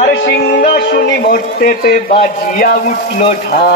আর সিংহাসুনি মর্তেতে বাজিয়া উঠল ঢা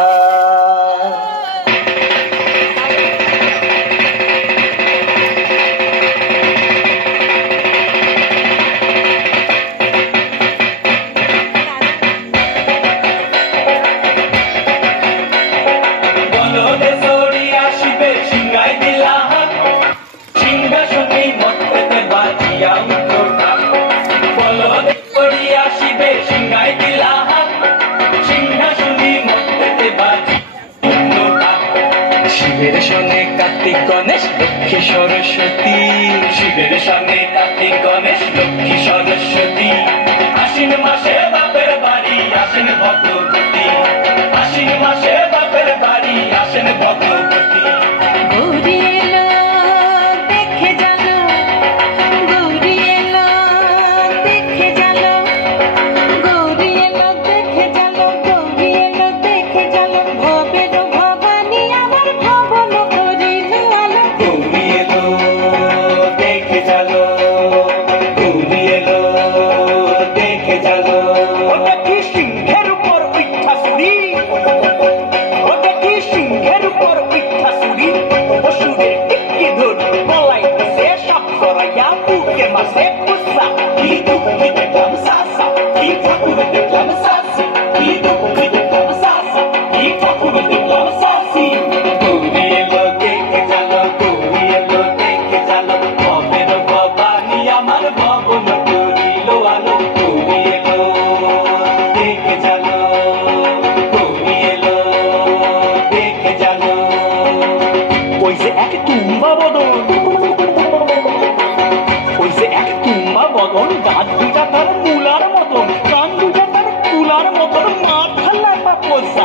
কার্তিক গণেশ, লক্ষ্মী সরস্বতী। শিবের সামনে কার্তিক গণেশ, লক্ষ্মী সরস্বতী। আশ্বিন মাসে বাপের বাড়ি আসেন ভগবতী আশ্বিন মাসে বাপের বাড়ি আসেন ভগবতী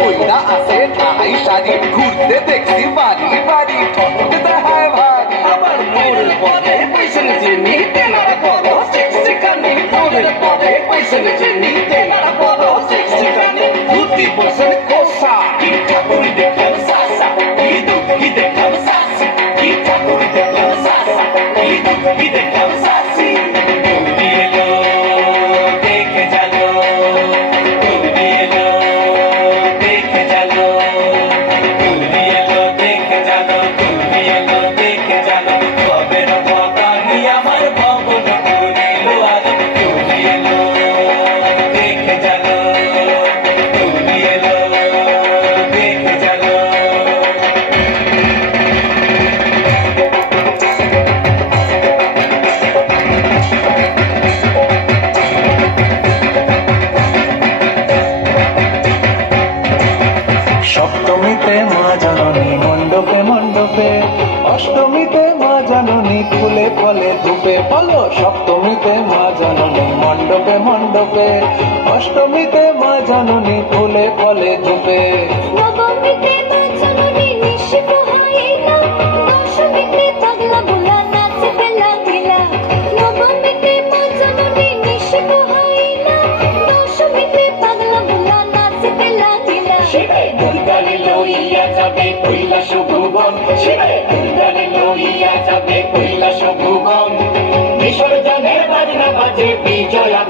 পয়লা আছে ঠাই শাড়ি, ঘুরতে দেখছি বাড়ি বাড়ি, ঠকতে দেখায় ভারী আবার মোড়ের পথে পয়সা যে নিতে না বড় সেক্সি কানি মোড়ের পথে পয়সা যে নিতে না বড় সেক্সি কানি বুদ্ধি বসন কোসা কি ঠাকুর দেখলাম সাসা, কি দুঃখী দেখলাম সাসি, কি ঠাকুর দেখলাম সাসা, কি দুঃখী দেখলাম সাসি। মণ্ডপে অষ্টমীতে মা জাননী ফুলে ফলে ধূপে বলো সপ্তমীতে মা জাননী মণ্ডপে মণ্ডপে। অষ্টমীতে মা জাননী ফুলে ফলে ধূপে। নবমীতে মা জননী নিশি পোহাইলা দশমীতে পাগলা ভোলা নাচে বেলা দিলা নবমীতে মা জননী নিশি পোহাইলা দশমীতে পাগলা ভোলা নাচে বেলা দিলা শিবে দুর্গারে লইয়া যাবে কৈলাস ভুবন শিবে লইয়া যাবে কৈলাস ভুবন। বিসর্জনের বিজয়া